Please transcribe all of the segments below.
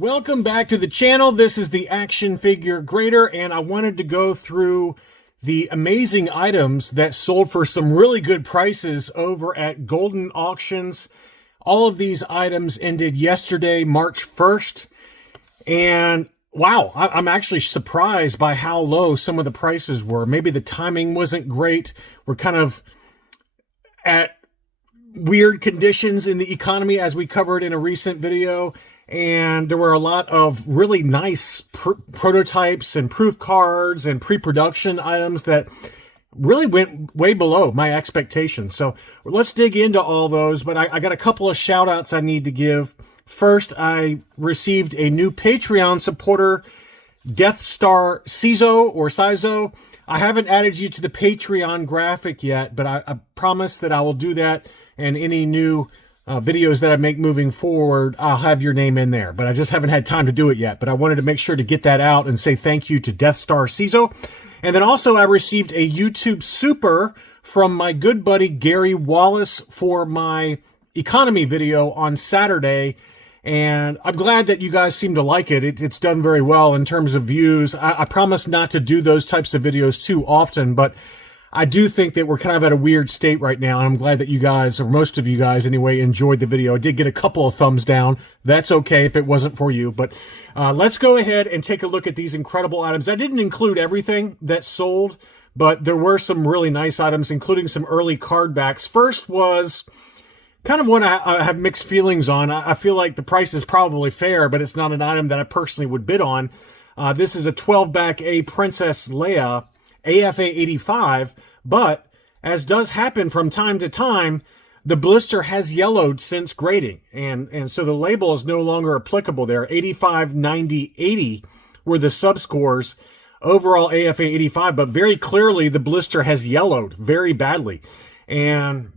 Welcome back to the channel. This is the Action Figure Grader, and I wanted to go through the amazing items that sold for some really good prices over at Goldin Auctions. All of these items ended yesterday, March 1st, and wow, I'm actually surprised by how low some of the prices were. Maybe the timing wasn't great. We're kind of at weird conditions in the economy, as we covered in a recent video. And there were a lot of really nice prototypes and proof cards and pre-production items that really went way below my expectations. So let's dig into all those. But I got a couple of shout outs I need to give. First, I received a new Patreon supporter, Death Star Cizo. I haven't added you to the Patreon graphic yet, but I promise that I will do that. And any new videos that I make moving forward, I'll have your name in there, but I just haven't had time to do it yet. But I wanted to make sure to get that out and say thank you to Death Star Cizo. And then also I received a YouTube super from my good buddy Gary Wallace for my economy video on Saturday. And I'm glad that you guys seem to like it. It's done very well in terms of views. I promise not to do those types of videos too often, but I do think that we're kind of at a weird state right now, and I'm glad that you guys, or most of you guys anyway, enjoyed the video. I did get a couple of thumbs down. That's okay if it wasn't for you, but let's go ahead and take a look at these incredible items. I didn't include everything that sold, but there were some really nice items, including some early card backs. First was kind of one I have mixed feelings on. I feel like the price is probably fair, but it's not an item that I personally would bid on. This is a 12-back A Princess Leia AFA 85, but as does happen from time to time, the blister has yellowed since grading, and so the label is no longer applicable there. 85, 90, 80 were the subscores. Overall AFA 85, but very clearly the blister has yellowed very badly. And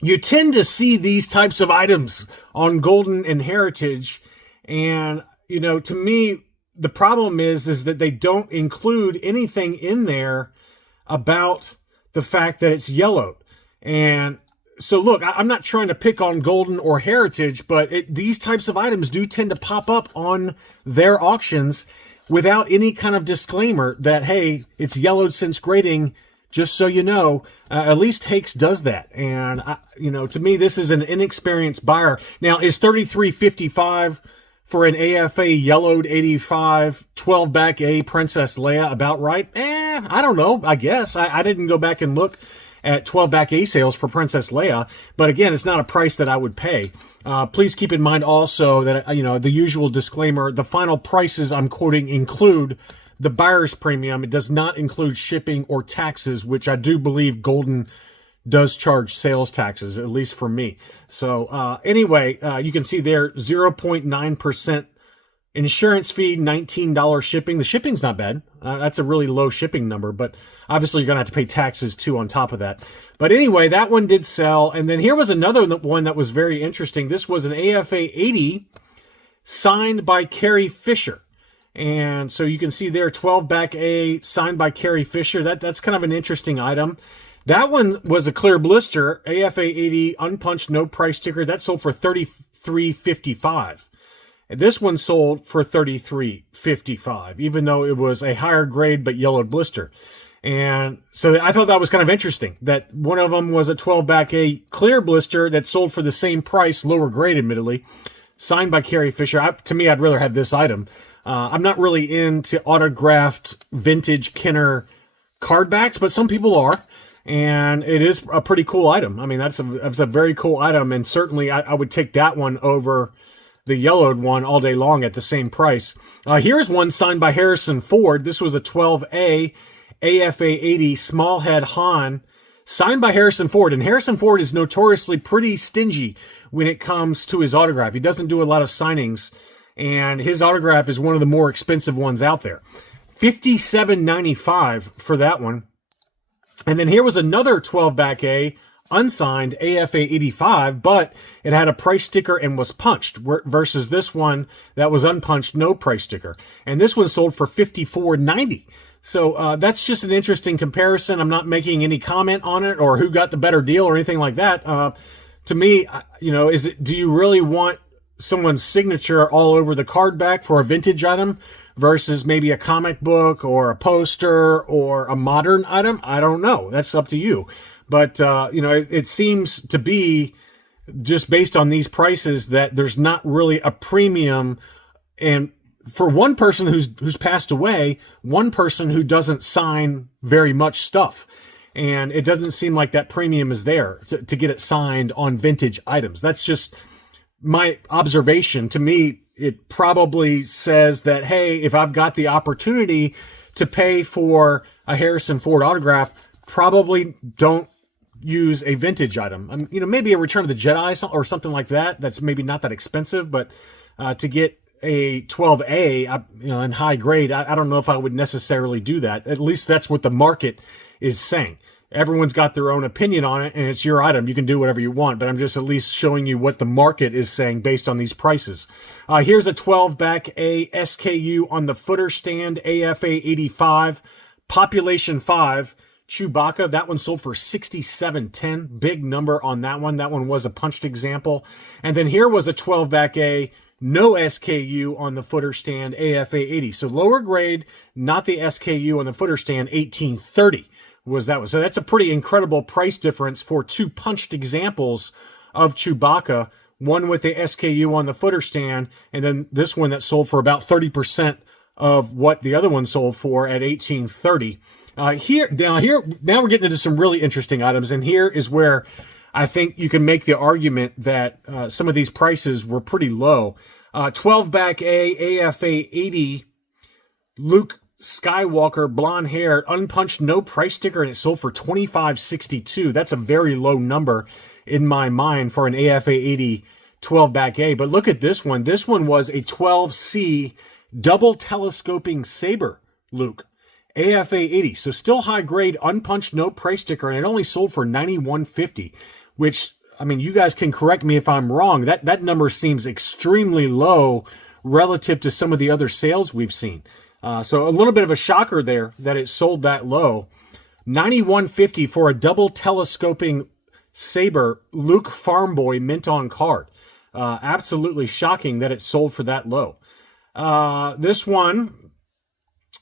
you tend to see these types of items on Goldin and Heritage, and you know, to me, the problem is that they don't include anything in there about the fact that it's yellowed. And so look, I'm not trying to pick on Goldin or Heritage, but these types of items do tend to pop up on their auctions without any kind of disclaimer that, hey, it's yellowed since grading, just so you know. At least Hakes does that. And, you know, to me, this is an inexperienced buyer. Now, is $33.55 for an AFA yellowed 85 12-back A Princess Leia about right? I don't know, I guess. I didn't go back and look at 12-back A sales for Princess Leia, but again, it's not a price that I would pay. Please keep in mind also that, you know, the usual disclaimer, the final prices I'm quoting include the buyer's premium. It does not include shipping or taxes, which I do believe Goldin does charge sales taxes, at least for me. So anyway, you can see there 0.9% insurance fee, $19 shipping. The shipping's not bad. That's a really low shipping number, but obviously you're going to have to pay taxes too on top of that. But anyway, that one did sell. And then here was another one that was very interesting. This was an AFA 80 signed by Carrie Fisher. And so you can see there 12-back A signed by Carrie Fisher. That's kind of an interesting item. That one was a clear blister, AFA 80, unpunched, no price sticker. That sold for $33.55. This one sold for $33.55, even though it was a higher grade but yellowed blister. And so I thought that was kind of interesting, that one of them was a 12-back A clear blister that sold for the same price, lower grade admittedly, signed by Carrie Fisher. To me, I'd rather have this item. I'm not really into autographed vintage Kenner card backs, but some people are. And it is a pretty cool item. I mean, that's a very cool item, and certainly I would take that one over the yellowed one all day long at the same price. Here's one signed by Harrison Ford. This was a 12A AFA 80 small head Han, signed by Harrison Ford. And Harrison Ford is notoriously pretty stingy when it comes to his autograph. He doesn't do a lot of signings, and his autograph is one of the more expensive ones out there. $57.95 for that one. And then here was another 12-back A, unsigned AFA 85, but it had a price sticker and was punched, versus this one that was unpunched, no price sticker. And this one sold for $54.90. So that's just an interesting comparison. I'm not making any comment on it or who got the better deal or anything like that. To me, you know, do you really want someone's signature all over the card back for a vintage item versus maybe a comic book or a poster or a modern item. I don't know. That's up to you. But, it seems to be just based on these prices that there's not really a premium. And for one person who's passed away, one person who doesn't sign very much stuff. And it doesn't seem like that premium is there to get it signed on vintage items. That's just my observation. To me, it probably says that, hey, if I've got the opportunity to pay for a Harrison Ford autograph, probably don't use a vintage item. Maybe a Return of the Jedi or something like that. That's maybe not that expensive, but to get a 12A, in high grade, I don't know if I would necessarily do that. At least that's what the market is saying. Everyone's got their own opinion on it, and it's your item. You can do whatever you want, but I'm just at least showing you what the market is saying based on these prices. Here's a 12 back A SKU on the footer stand, AFA 85, population 5, Chewbacca. That one sold for $67.10. Big number on that one. That one was a punched example. And then here was a 12 back A, no SKU on the footer stand, AFA 80. So lower grade, not the SKU on the footer stand, $18.30 was that one. So that's a pretty incredible price difference for two punched examples of Chewbacca, one with the SKU on the footer stand, and then this one that sold for about 30% of what the other one sold for at $18.30. Now we're getting into some really interesting items, and here is where I think you can make the argument that some of these prices were pretty low. 12 back A, AFA 80, Luke Skywalker, blonde hair, unpunched, no price sticker, and it sold for $25.62. That's a very low number in my mind for an AFA 80 12 back A. But look at this one. This one was a 12C double telescoping saber Luke, AFA 80. So still high grade, unpunched, no price sticker, and it only sold for $91.50, which, you guys can correct me if I'm wrong. That number seems extremely low relative to some of the other sales we've seen. So a little bit of a shocker there that it sold that low. $91.50 for a double telescoping saber Luke Farm Boy mint on card. Absolutely shocking that it sold for that low. This one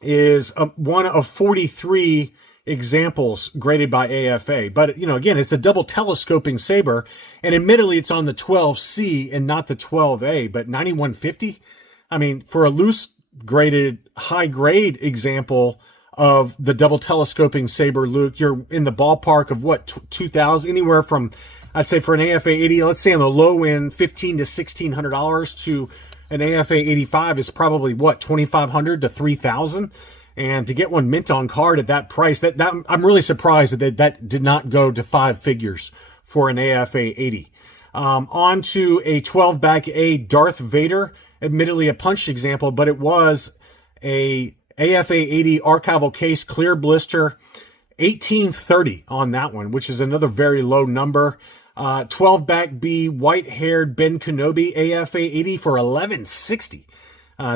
is one of 43 examples graded by AFA. But, again, it's a double telescoping saber, and admittedly it's on the 12C and not the 12A, but $91.50? For a loose graded high grade example of the double telescoping saber Luke, you're in the ballpark of what, 2,000, anywhere from, I'd say for an AFA 80, let's say on the low end, $1,500 to $1,600 to an AFA 85 is probably what, $2,500 to $3,000. And to get one mint on card at that price, that I'm really surprised that did not go to five figures for an AFA 80. On to a 12 back A Darth Vader. Admittedly a punched example, but it was a AFA 80 archival case, clear blister, $18.30 on that one, which is another very low number. 12 back B white-haired Ben Kenobi, AFA 80 for $11.60.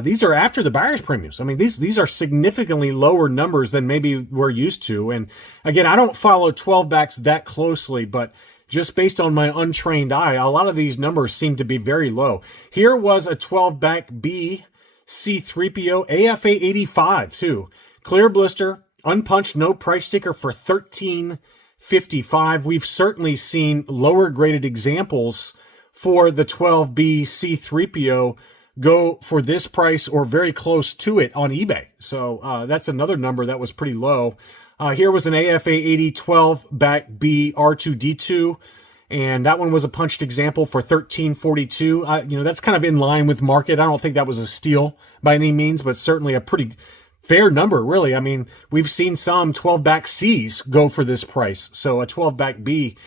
These are after the buyer's premiums. These are significantly lower numbers than maybe we're used to. And again, I don't follow 12 backs that closely, but just based on my untrained eye, a lot of these numbers seem to be very low. Here was a 12 back B C3PO AFA 85 too. Clear blister, unpunched, no price sticker for $13.55. We've certainly seen lower graded examples for the 12B C3PO go for this price or very close to it on eBay. So that's another number that was pretty low. Here was an AFA 80 12 back B R2D2, and that one was a punched example for $13.42. That's kind of in line with market. I don't think that was a steal by any means, but certainly a pretty fair number, really. We've seen some 12 back C's go for this price. So a 12 back B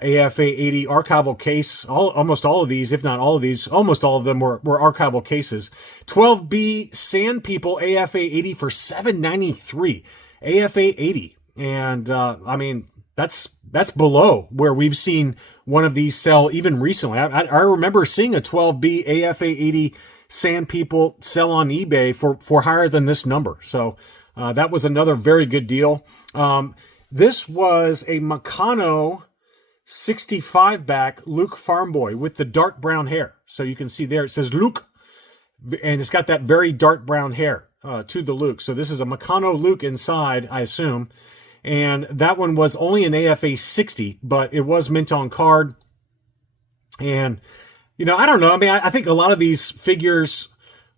AFA 80 archival case, almost all of these, if not all of these, almost all of them were archival cases. 12B Sand People AFA 80 for $7.93. AFA 80. And, that's below where we've seen one of these sell even recently. I remember seeing a 12B AFA 80 Sand People sell on eBay for higher than this number. So, that was another very good deal. This was a Meccano 65 back Luke Farm Boy with the dark brown hair. So you can see there it says Luke, and it's got that very dark brown hair to the Luke. So this is a Meccano Luke inside, I assume. And that one was only an AFA 60, but it was mint on card. And, you know, I don't know. I mean, I think a lot of these figures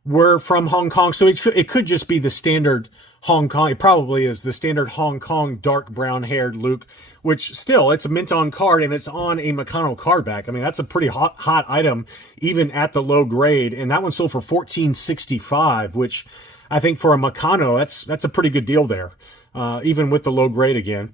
were from Hong Kong, so it could just be the standard Hong Kong. It probably is the standard Hong Kong dark brown-haired Luke, which still, it's a mint on card, and it's on a Meccano card back. I mean, that's a pretty hot item, even at the low grade. And that one sold for $14.65, which I think for a Meccano, that's a pretty good deal there. Even with the low grade again.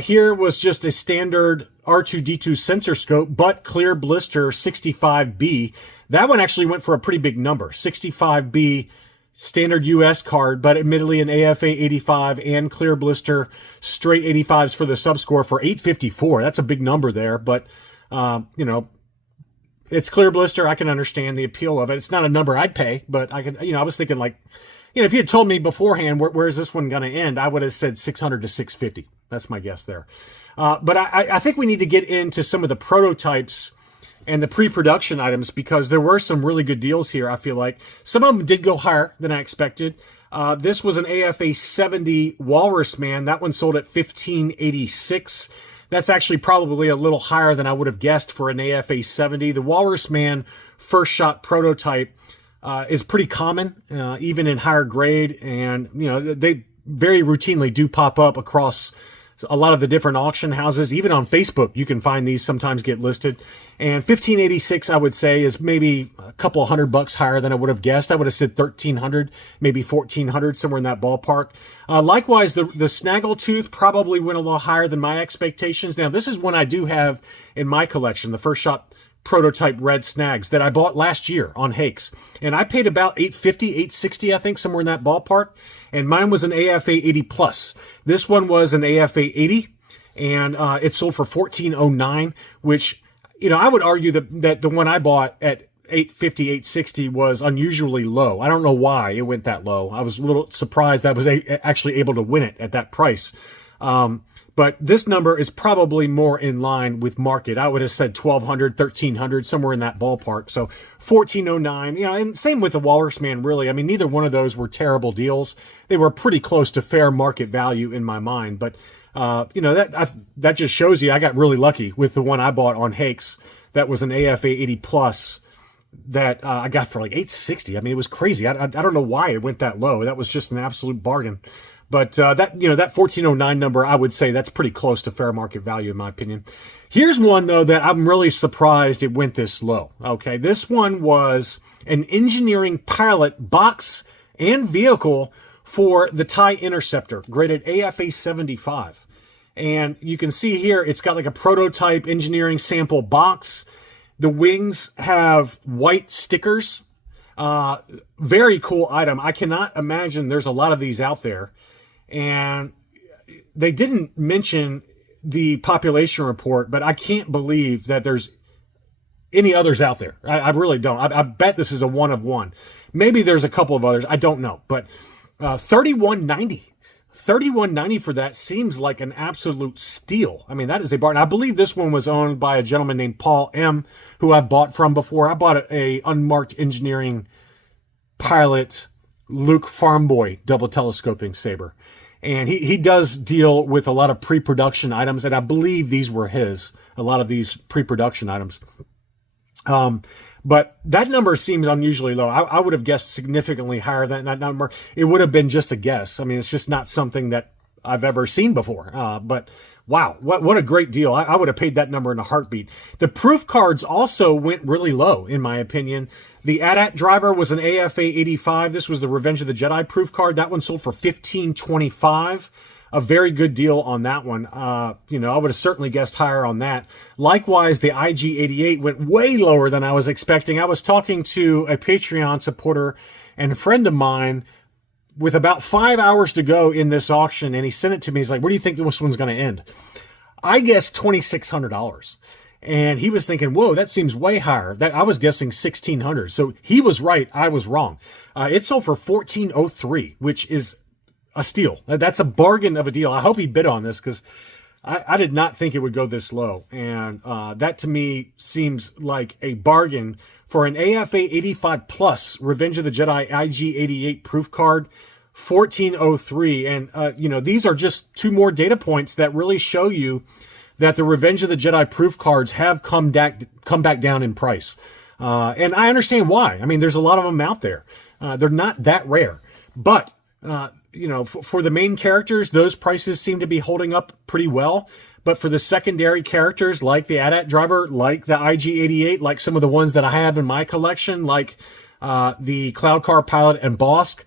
Here was just a standard R2-D2 sensor scope, but clear blister 65B. That one actually went for a pretty big number, 65B standard US card, but admittedly an AFA 85 and clear blister straight 85s for the subscore for $854. That's a big number there, but you know, it's clear blister. I can understand the appeal of it. It's not a number I'd pay, but I could, you know, I was thinking like, you know, if you had told me beforehand, where's this one going to end, I would have said 600 to 650. That's my guess there. But I think we need to get into some of the prototypes and the pre-production items, because there were some really good deals here, I feel like. Some of them did go higher than I expected. This was an AFA 70 Walrus Man. That one sold at $15.86. That's actually probably a little higher than I would have guessed for an AFA 70. The Walrus Man first shot prototype is pretty common, even in higher grade. And, you know, they very routinely do pop up across a lot of the different auction houses. Even on Facebook, you can find these sometimes get listed. And $15.86, I would say, is maybe a couple $100 higher than I would have guessed. I would have said $1,300, maybe $1,400, somewhere in that ballpark. Likewise, the Snaggletooth probably went a little higher than my expectations. Now, this is one I do have in my collection, the first shot prototype red snags that I bought last year on Hakes. And I paid about $850, $860, I think, somewhere in that ballpark. And mine was an AFA 80 plus. This one was an AFA 80, and it sold for $14.09, which, you know, I would argue that the one I bought at $850, $860 was unusually low. I don't know why it went that low. I was a little surprised I was actually able to win it at that price. But this number is probably more in line with market. I would have said $1,200, $1,300, somewhere in that ballpark. So $14.09, you know, and same with the Walrus Man, really. I mean, neither one of those were terrible deals. They were pretty close to fair market value in my mind. But, you know, that just shows you I got really lucky with the one I bought on Hakes. That was an AFA 80 plus that I got for like $860. I mean, it was crazy. I don't know why it went that low. That was just an absolute bargain. But that, you know, that $14.09 number, I would say that's pretty close to fair market value in my opinion. Here's one, though, that I'm really surprised it went this low. Okay, this one was an engineering pilot box and vehicle for the TIE Interceptor, graded AFA 75. And you can see here, it's got like a prototype engineering sample box. The wings have white stickers. Very cool item. I cannot imagine there's a lot of these out there. And they didn't mention the population report, but I can't believe that there's any others out there. I really don't. I bet this is a one of one. Maybe there's a couple of others. I don't know. But $31.90. $31.90 for that seems like an absolute steal. I mean, that is a bargain. I believe this one was owned by a gentleman named Paul M., who I've bought from before. I bought a unmarked engineering pilot Luke Farm Boy double telescoping saber. And he does deal with a lot of pre-production items, and I believe these were his, a lot of these pre-production items. But that number seems unusually low. I would have guessed significantly higher than that number. It would have been just a guess. I mean, it's just not something that I've ever seen before. But wow, what a great deal. I would have paid that number in a heartbeat. The proof cards also went really low, in my opinion. The AT-AT driver was an AFA 85. This was the Revenge of the Jedi proof card. That one sold for $15.25. A very good deal on that one. You know, I would have certainly guessed higher on that. Likewise, the IG-88 went way lower than I was expecting. I was talking to a Patreon supporter and a friend of mine with about 5 hours to go in this auction, and he sent it to me. He's like, where do you think this one's going to end? I guessed $2,600. And he was thinking, whoa, that seems way higher. I was guessing $1,600. So he was right. I was wrong. It sold for $1,403, which is a steal. That's a bargain of a deal. I hope he bid on this because I did not think it would go this low. And that to me seems like a bargain for an AFA 85 Plus Revenge of the Jedi IG-88 proof card, 1403. And, these are just two more data points that really show you that the Revenge of the Jedi proof cards have come back down in price. And I understand why. I mean, there's a lot of them out there. They're not that rare. But, for the main characters, those prices seem to be holding up pretty well. But for the secondary characters, like the AT-AT driver, like the IG-88, like some of the ones that I have in my collection, like the Cloud Car Pilot and Bosk,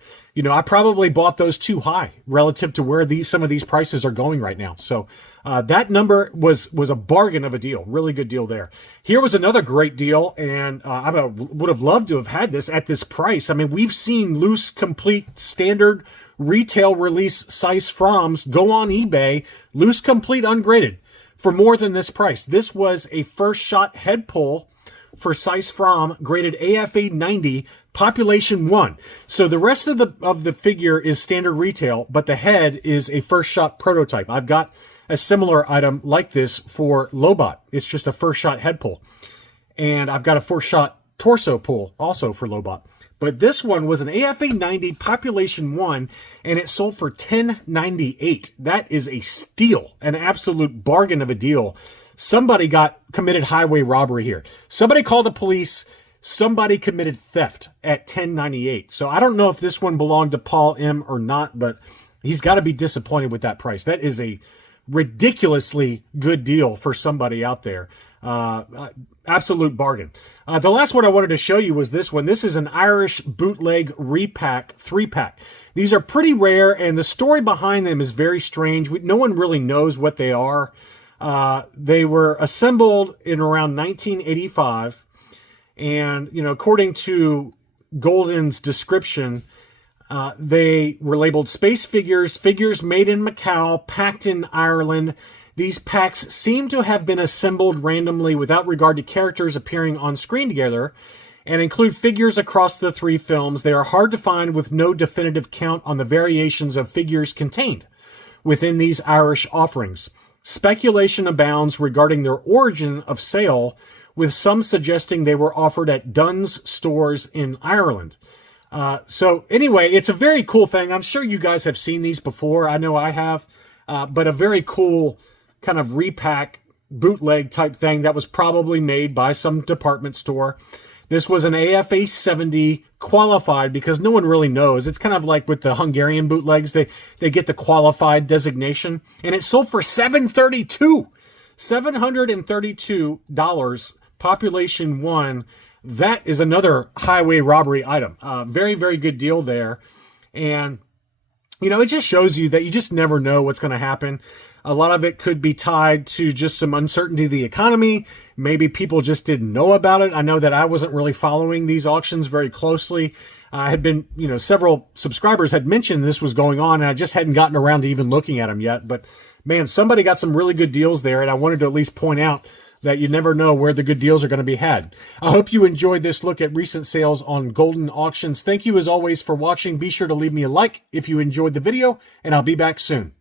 I probably bought those too high relative to where some of these prices are going right now. So that number was a bargain of a deal. Really good deal there. Here was another great deal, and I would have loved to have had this at this price. I mean, we've seen loose, complete, standard retail release size Froms go on eBay, loose, complete, ungraded, for more than this price. This was a first shot head pull for size From, graded AFA 90, population 1. So the rest of the figure is standard retail, but the head is a first shot prototype. I've got a similar item like this for Lobot. It's just a first shot head pull. And I've got a first shot torso pull also for Lobot. But this one was an AFA 90 population 1, and it sold for $10.98. That is a steal, an absolute bargain of a deal. Somebody committed highway robbery here. Somebody called the police. Somebody committed theft at $10.98. So I don't know if this one belonged to Paul M. or not, but he's got to be disappointed with that price. That is a ridiculously good deal for somebody out there. Absolute bargain. The last one I wanted to show you was this one. This is an Irish bootleg repack 3-pack. These are pretty rare, and the story behind them is very strange. No one really knows what they are. They were assembled in around 1985, and according to Goldin's description, they were labeled space figures, figures made in Macau, packed in Ireland. These packs seem to have been assembled randomly without regard to characters appearing on screen together, and include figures across the 3 films. They are hard to find, with no definitive count on the variations of figures contained within these Irish offerings. Speculation abounds regarding their origin of sale, with some suggesting they were offered at Dunn's stores in Ireland. So anyway, it's a very cool thing. I'm sure you guys have seen these before. I know I have. But a very cool kind of repack bootleg type thing that was probably made by some department store. This was an AFA 70 qualified, because no one really knows. It's kind of like with the Hungarian bootlegs. They get the qualified designation. And it sold for $732, population 1. That is another highway robbery item. Very, very good deal there. And, it just shows you that you just never know what's going to happen. A lot of it could be tied to just some uncertainty of the economy. Maybe people just didn't know about it. I know that I wasn't really following these auctions very closely. I had been, several subscribers had mentioned this was going on, and I just hadn't gotten around to even looking at them yet. But man, somebody got some really good deals there, and I wanted to at least point out that you never know where the good deals are going to be had. I hope you enjoyed this look at recent sales on Goldin Auctions. Thank you as always for watching. Be sure to leave me a like if you enjoyed the video, and I'll be back soon.